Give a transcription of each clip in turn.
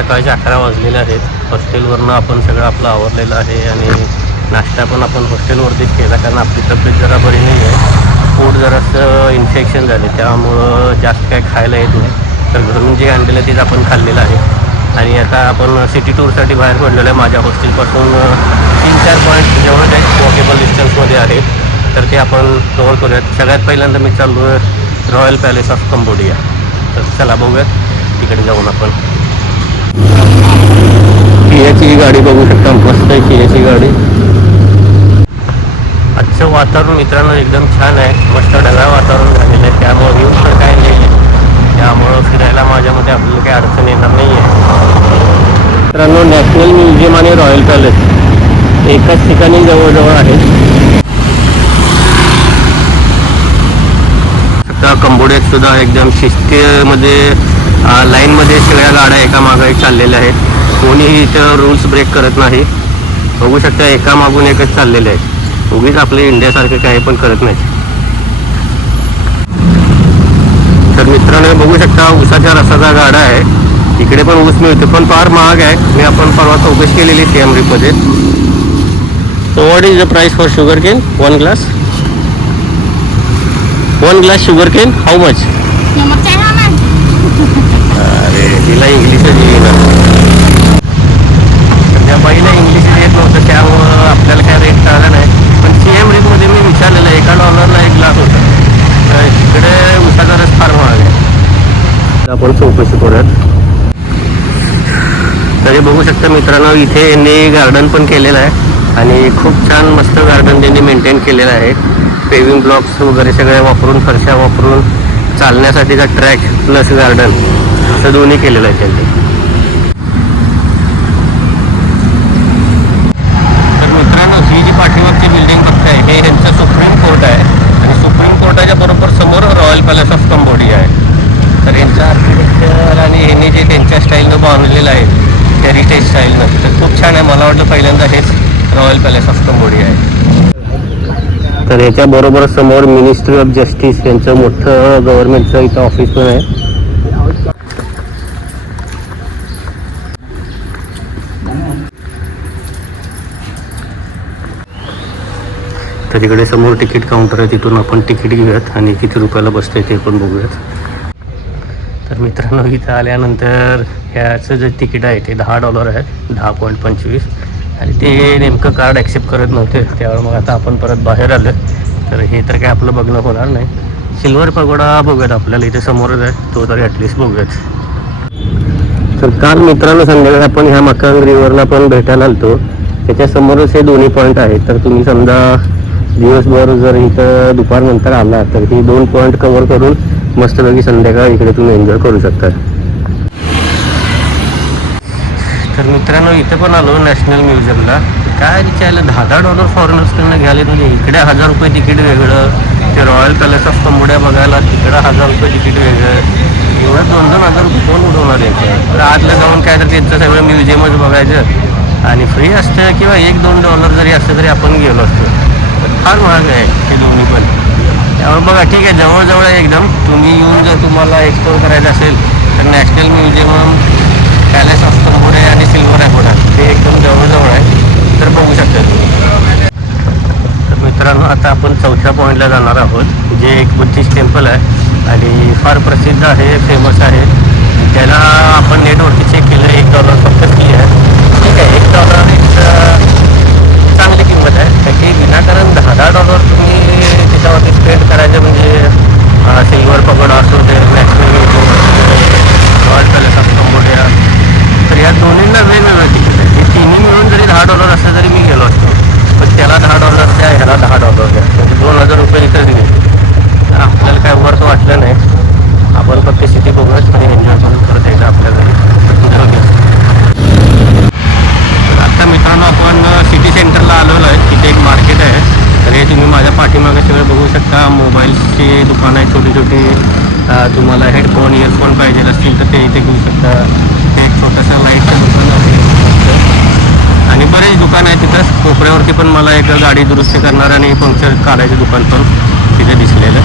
सकाळचे 11 वाजलेले आहेत. हॉस्टेलवरनं आपण सगळं आपलं आवरलेलं आहे आणि नाश्ता पण आपण हॉस्टेलवरतीच केला, कारण आपली तब्येत जरा बरी नाही आहे. पोट जरासं इन्फेक्शन झाले, त्यामुळं जास्त काय खायला येत नाही. तर घरून जे आणलेलं तेच आपण खाल्लेलं आहे. आणि आता आपण सिटी टूरसाठी बाहेर पडलेलो आहे. माझ्या हॉस्टेलपासून 3-4 पॉईंट जेवढं काही वॉकेबल डिस्टन्समध्ये आहेत, तर ते आपण कव्हर करूयात. सगळ्यात पहिल्यांदा मी चाललो आहे रॉयल पॅलेस ऑफ कंबोडिया. तर चला बघूयात, तिकडे जाऊन आपण. कियाची गाडी बघू शकता, मस्त आहे कियाची गाडी. आजचं वातावरण मित्रांनो एकदम छान आहे, मस्त ढगाळ वातावरण झालेलं आहे, त्यामुळं व्ह्यूज तर काय नाही आहे, त्यामुळं फिरायला माझ्यामध्ये आपल्याला काही अडचण येणार नाही आहे. मित्रांनो, नॅशनल म्युझियम आणि रॉयल पॅलेस एकाच ठिकाणी जवळजवळ आहेत. आता कंबोडियात सुद्धा एकदम शिस्तीमध्ये लाईनमध्ये सगळ्या गाड्या एका मागं एक चाललेल्या आहेत. कोणीही इथं रूल्स ब्रेक करत नाही. बघू शकता, एका मागून एकच चाललेले आहेत. उगीच आपले इंडियासारखे काही पण करत नाही. तर मित्रांनो बघू शकता, ऊसाच्या रसाचा गाडा आहे. इकडे पण ऊस मिळतो, पण फार महाग आहे. मी आपण परवा चौकशी केलेली सिएम रिपमध्ये. So what is the price for sugar cane? One glass sugar cane how much? अरे तिला इंग्लिशच येईना. त्या बाईला इंग्लिश येत नव्हतं, त्यामुळं आपल्याला काय रेट कळला नाही. पण सिएम रिपमध्ये मी विचारलेलं, $1 एक ग्लास होता. तर तिकडे उसाचा रस फार महाग आहे. आपण चौकशी करूयात. तरी बघू शकता मित्रांनो, इथे यांनी गार्डन पण केलेलं आहे आणि खूप छान मस्त गार्डन त्यांनी मेंटेन केलेलं आहे. पेविंग ब्लॉक्स वगैरे सगळे वापरून, फरशा वापरून, चालण्यासाठीचा ट्रॅक प्लस गार्डन असं दोन्ही केलेलं आहे त्यांनी. तर मित्रांनो, ही जी पाठीमागची बिल्डिंग बघताय, हे ह्यांचं सुप्रीम कोर्ट आहे आणि सुप्रीम कोर्टाच्या बरोबर समोर रॉयल पॅलेस ऑफ कंबोडिया आहे. तर यांचं आर्किटेक्चर आणि ह्यांनी जे त्यांच्या स्टाईलनं बांधलेलं आहे, हेरिटेज स्टाईलनं, तर खूप छान आहे. मला वाटतं पहिल्यांदा हेच रॉयल पॅलेस ऑफ कंबोडिया आहे. तर याच्या बरोबर समोर मिनिस्ट्री ऑफ जस्टिस यांचं मोठं गव्हर्नमेंटचं इथं ऑफिस पण आहे. तर इकडे समोर तिकीट काउंटर आहे, तिथून आपण तिकीट घेऊयात आणि किती रुपयाला बसतंय ते पण बघूयात. तर मित्रांनो, इथं आल्यानंतर ह्याचं जे तिकीट आहे ते $10 आहे, 10.25. आणि ते नेमकं कार्ड ॲक्सेप्ट करत नव्हते, त्यावेळी मग आता आपण परत बाहेर आलं. तर हे तर काय आपलं बघणं होणार नाही. सिल्वर पगोडा बघूयात, आपल्याला इथे समोरच आहे, तो तरी ॲटलिस्ट बघूयात. तर काल मित्रांनो संध्याकाळी आपण ह्या मकांगरीवरला पण भेटायला आलतो, त्याच्यासमोरच हे दोन्ही पॉईंट आहेत. तर तुम्ही समजा दिवसभर जर इथं दुपारनंतर आला तर ही 2 पॉईंट कव्हर करून मस्तपैकी संध्याकाळी इकडे तुम्ही एन्जॉय करू शकता. तर मित्रांनो, इथं पण आलो नॅशनल म्युझियमला. काय विचारलं, $10 फॉरेनर्सकडनं घ्यायला, म्हणजे इकडे $1000 तिकीट वेगळं, ते रॉयल पॅलेस ऑफ कंबोडिया बघायला तिकडं $1000 तिकीट वेगळं. एवढं 2-2 हजार रुपये कोण उडवणार आहे? तर आतलं जाऊन काय तर त्यांचं सगळं म्युझियमच बघायचं आणि फ्री असतं, किंवा $1-2 जरी असतं तरी आपण गेलो असतो. तर फार महाग आहे हे दोन्ही पण. त्यामुळे बघा, ठीक आहे, जवळजवळ आहे एकदम. तुम्ही येऊन जर तुम्हाला एक्सप्लोर करायचं असेल तर national museum, palace of Cambodia आणि सिल्वर ॲकोडा ते एकदम जवळजवळ आहे, तर बघू शकता तुम्ही. तर मित्रांनो, आता आपण 4थ्या पॉईंटला जाणार आहोत, जे एक बुद्धिस्ट टेम्पल आहे आणि फार प्रसिद्ध आहे, फेमस आहे. त्याला आपण नेटवरती चेक केलं, $1 फक्त फी आहे. ठीक आहे, $1 चांगली किंमत आहे. त्याची विनाकारण $10 तुम्ही त्याच्यावरती स्पेंड करायचं, म्हणजे सिल्वर पगोडा असो, ते national museum, royal palace of Cambodia, तर या दोन्हींना वेगवेगळं तिकीट आहे. हे तिन्ही मिळून जरी $10 असलं तरी मी गेलो असतो, पण त्याला $10 द्या, ह्याला $10 द्या, म्हणजे $2000 इथंच गेले. आपल्याला काय वर्थ वाटलं नाही. आपण फक्त सिटी बघूयाच आणि एन्जॉय करून करत यायचं आपल्या घरी. तर आत्ता मित्रांनो, आपण सिटी सेंटरला आलेलो आहे. तिथे एक मार्केट आहे. तर हे तुम्ही माझ्या पाठीमागे सगळं बघू शकता. मोबाईल्सची दुकानं आहे छोटी छोटी. तुम्हाला हेडफोन, इयरफोन पाहिजे असतील तर ते इथे घेऊ शकता. ते एक छोटंसं लाईटचं दुकान आहे आणि बरेच दुकान आहे तिथं. कोपऱ्यावरती पण मला एक गाडी दुरुस्त करणार आणि पंक्चर काढायचं दुकान पण तिथे दिसलेलं.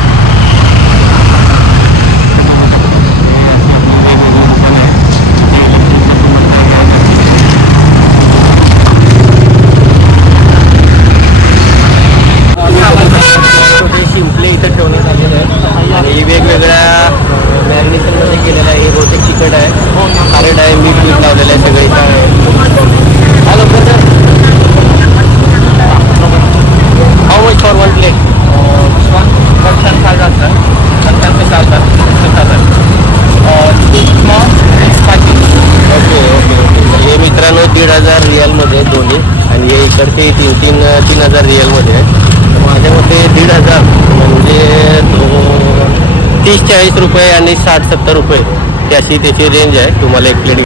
आहे सगळे काय hello brother how much for one plate Percent चालतात percent ते चालतात 6,000 small spicy. Okay okay okay तर हे मित्रांनो 1,500 रिअलमध्ये दोन्ही आणि हे इकडचे 3,000 रिअलमध्ये आहे. तर माझ्या मते 1,500 म्हणजे 30-40 रुपये आणि 60-70 रुपये ही अशी त्याची रेंज आहे तुम्हाला एक प्लेट.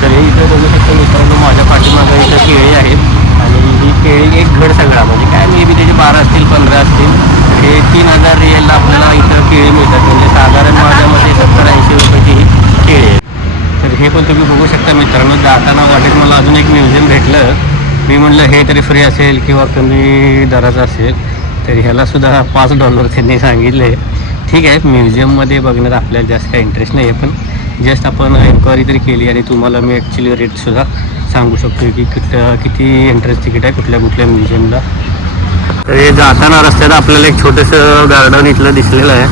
तर हे इकडे बघू शकतो मित्रांनो माझ्या पाठीमागं इथं केळी आहेत आणि ही केळी एक घड सगळा म्हणजे काय मे बी त्याचे 12 असतील 15 असतील. हे 3,000 रिअलला आपल्याला इथं केळी मिळतात म्हणजे साधारण माझ्यामध्ये 70-80 रुपयाची ही केळी आहे. तर हे पण तुम्ही बघू शकता मित्रांनो. जाताना वाटेत मला अजून एक म्युझियम भेटलं. मी म्हटलं हे तरी फ्री असेल किंवा कमी दराचं असेल तर ह्यालासुद्धा $5 त्यांनी सांगितले. ठीक आहे म्युझियममध्ये बघण्यात आपल्याला जास्त काही इंटरेस्ट नाही आहे पण जस्ट आपण एन्क्वायरी तरी केली आणि तुम्हाला मी ॲक्च्युली रेटसुद्धा सांगू शकतो की किती एंट्रन्स तिकीट आहे कुठल्या कुठल्या म्युझियमला. तर हे जाताना रस्त्यात आपल्याला एक छोटंसं गार्डन इथलं दिसलेलं आहे.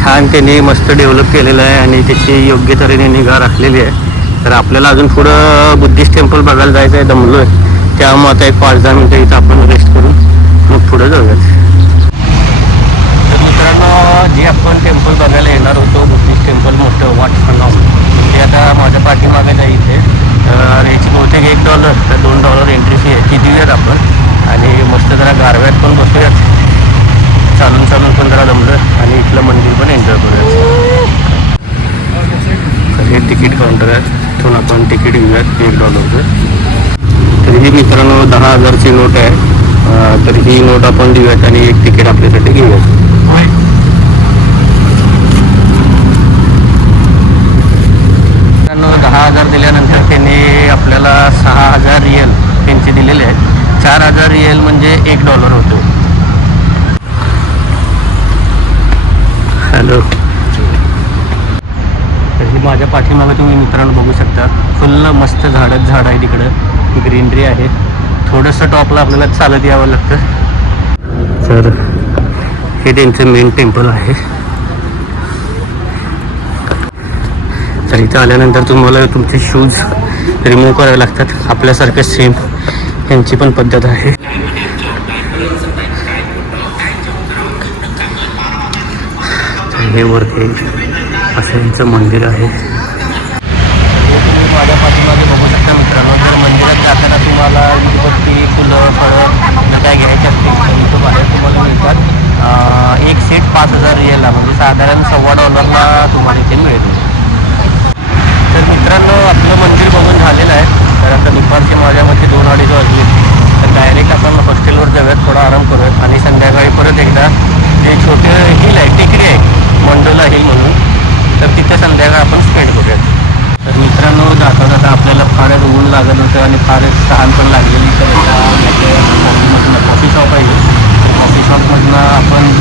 छान त्यांनी मस्त डेव्हलप केलेलं आहे आणि त्याची योग्य तऱ्हेने निगा राखलेली आहे. तर आपल्याला अजून पुढं बुद्धिस्ट टेम्पल बघायला जायचं आहे दमलो आहे त्यामुळे आता एक 5-10 मिनटं इथं आपण रेस्ट करून मग पुढं जाऊयात. तर मित्रांनो जे आपण टेम्पल बघायला येणार होतो बुद्धिस्ट टेम्पल मोठं वाट फनाव ते आता माझ्या पाठीमागे जाईल इथे. तर याची बहुतेक $1 तर $2 एंट्री फी आहे ती देऊयात आपण आणि मस्त जरा गारव्यात पण बसूयात. चालून चालून पण जरा जमलं आणि इथलं मंदिर पण एन्जॉय करूयात. तर हे तिकीट काउंटर आहे तिथून आपण तिकीट घेऊयात $1. तर ही मित्रांनो 10,000ची नोट आहे. तर ही नोट आपण देऊयात आणि एक तिकीट आपल्यासाठी घेऊयात. मित्रांनो 10,000 दिल्यानंतर त्यांनी आपल्याला 6,000 रिअल त्यांचे दिलेले आहेत. 4,000 रिअल म्हणजे $1 होतो. हॅलो. तर ही माझ्या पाठीमागं तुम्ही मित्रांनो बघू शकता फुल मस्त झाडच झाड आहे तिकडं ग्रीनरी आहे. थोडंसं टॉपला आपल्याला चालत यावं लागतं. तर हे त्यांचं मेन टेम्पल आहे. तर इथं आल्यानंतर तुम्हाला तुमचे शूज रिमूव्ह करावे लागतात आपल्यासारखं सेम यांची पण पद्धत आहे. हे वरती असं यांचं मंदिर आहे. तुम्ही माझ्या पाठीमागे बघू शकता मित्रांनो. जर मंदिरात जाताना तुम्हाला उदबत्ती फुलं फळं काय घ्यायचे असतील तर इथं बाहेर तुम्हाला मिळतात. एक सेट 5,000 रिअलला म्हणजे साधारण $1.25 तुम्हाला इथे मिळेल. तर मित्रांनो आपलं मंदिर बघून झालेलं आहे. तर आता दुपारचे माझ्यामध्ये 2-2:30 वाजले. तर डायरेक्ट आपण हॉस्टेलवर जाऊयात थोडा आराम करूयात आणि संध्याकाळी परत एकदा जे छोटे हिल आहे टेकडी आहे मंडोला हिल म्हणून तर तिथे संध्याकाळ आपण स्पेंड करूयात. तर मित्रांनो जाता जाता आपल्याला फारच ऊन लागत होतं आणि फारच तहान पण लागलेली. तर एका कॉफी शॉप आहे तर कॉफी शॉपमधनं आपण